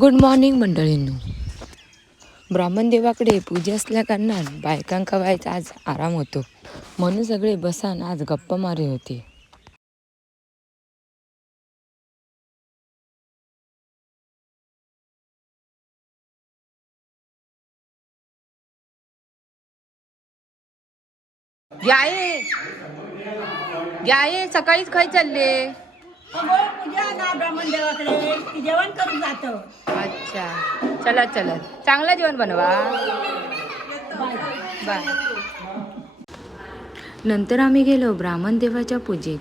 Good morning मंडळींनो. ब्राह्मण देवाकडे पूजा असल्या कारणान बायकांका व्हायचा आज आराम होतो. म्हणून सगळे बसान आज गप्पा मारे होते. याये याये सकाळीच खाय चालले पूजा ना ब्राह्मण देवाकडे जेवण करून अच्छा. चला चला. चांगलं जेवण बनवा. बाय. नंतर आम्ही गेलो ब्राह्मण देवाच्या पूजेत.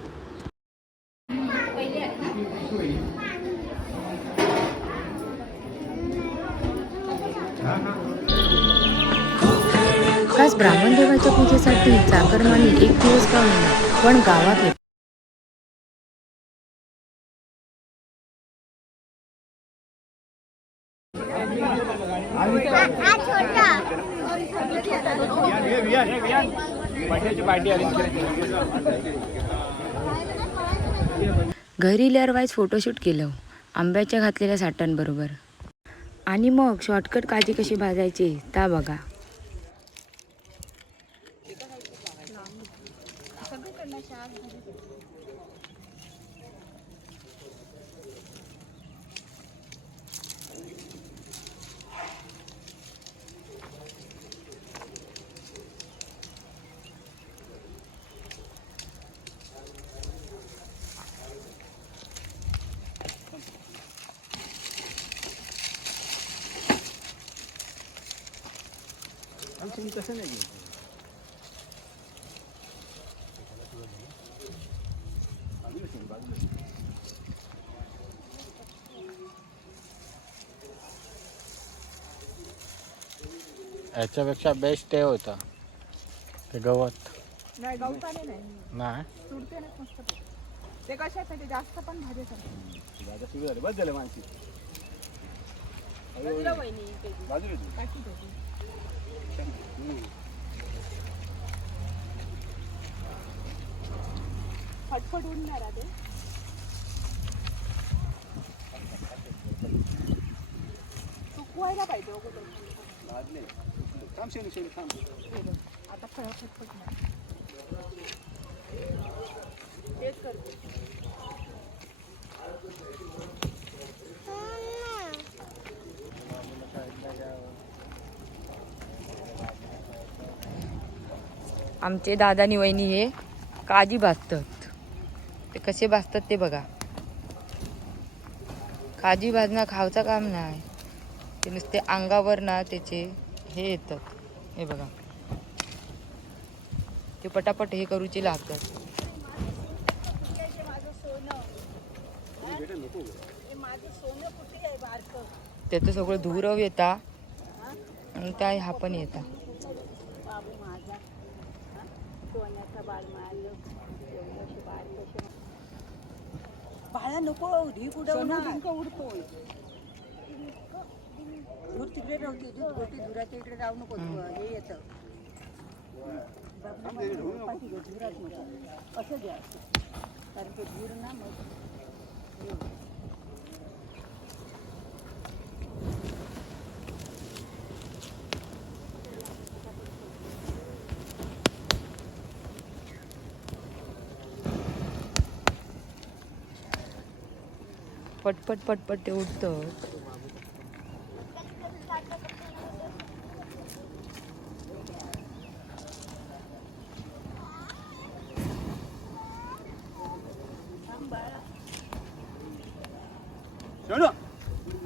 खास ब्राह्मण देवाच्या पूजेसाठी चाकरमानी एक दिवस का होईना पण गावात घरी लेअरवाईज फोटोशूट केलं. आंब्याच्या घातलेल्या साठांबरोबर. आणि मग शॉर्टकट काजी कशी भाजायची? ता बघा. याच्यापेक्षा बेस्ट ते होता. ते गवत. नाही गवताने नाही. नाही? सुडते ना मस्त ते कशासाठी? जास्त पण भाजीसाठी सुरू झाले बस झाले माणसी बाजूला. फटफट उडणार ते. सुकवायला पाहिजे अगोदर भाजले. थांब शेणी शेणी थांब. आता फळ फटफट नाही तेच करते. आमचे दादानी आणि वहिनी हे काजी भाजतात. ते कसे भाजतात ते बघा. काजी भाजणं खावचं काम नाही. ते नुसते अंगावर ना त्याचे हे येतात. हे बघा. ते पटापट हे करूचे लागतात. त्याचं सगळं धुरव येता आणि त्या हा पण येता. सोन्याचा बाळ माझं सोन्याची बाळ नको ढीक उडवणार उडतोय. दूर तिकडे नव्हती दूर गोटी धुराच्या इकडे जाऊ नको. हे येतं. धुरात नको. असं द्या कारण ते धूर ना मग पटपट पटपट ते उठतं.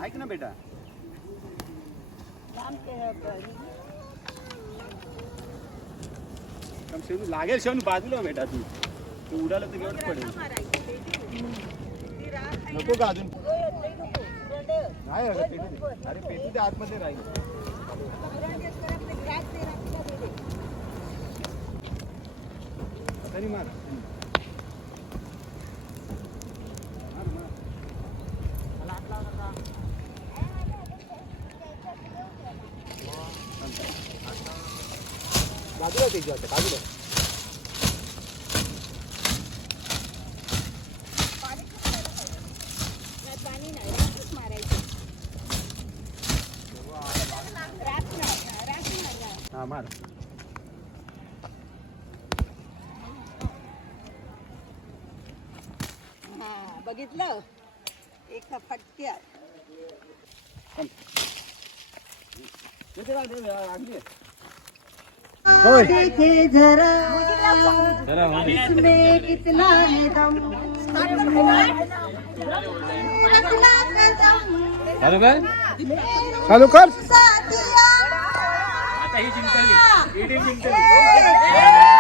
ऐक ना बेटा. लागेल शेणू बाजूला बेटा तू. तू उडाला तर एवढं पडेल. नको का अजून. नाही अगं पेटू दे. अरे पेटू दे आतमध्ये राहील. आता मार. बाजूला त्याची वाटतं बाजूला. मार हा बघितलं? एका. देखे जरा इसमें कितना है दम? चालू कर चल, ही जिंकली इडी जिंकली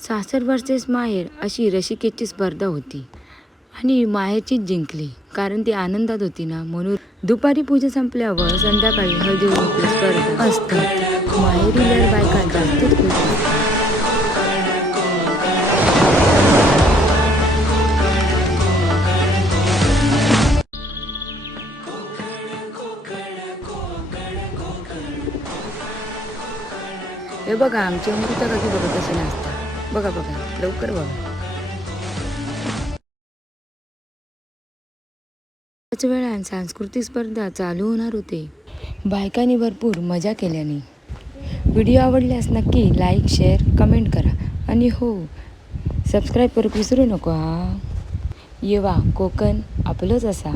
सासर वर्सेस माहेर अशी रशिकेची स्पर्धा होती. आणि माहेरचीच जिंकली. कारण ती आनंदात होती ना म्हणून दुपारी पूजा संपल्यावर संध्याकाळी हळदी स्पर्धा असतात. माहेरी लर बायका जास्तच खुश हे बघा आमची अमृता कधी बघत असे नाचता बघा बघा. लवकर बघा. त्याच वेळान सांस्कृतिक स्पर्धा चालू होणार होते. बायकांनी भरपूर मजा केल्याने. व्हिडिओ आवडल्यास नक्की लाईक शेअर कमेंट करा. आणि हो सबस्क्राईब करू विसरू नको. हा येवा कोकण आपलंच असा.